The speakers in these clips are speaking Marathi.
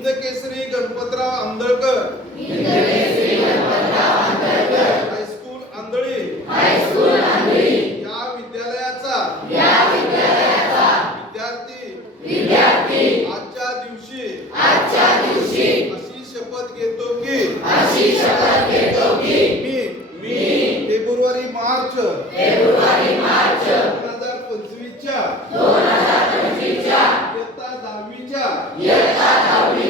Hind Kesari Ganpatrao Andalkar high school Andhali. या विद्यालयाचा. विद्यार्थी. आजच्या दिवशी. अशी शपथ घेतो की. मी. फेब्रुवारी मार्च. दोन हजार पंचवीसच्या. इयत्ता दहावीच्या.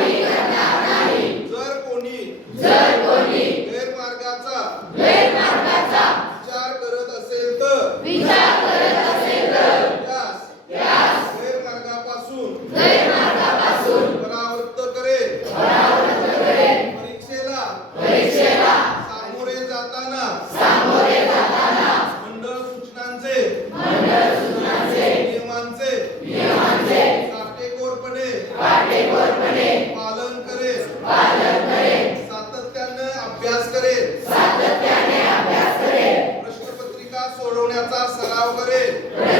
सराव करेल.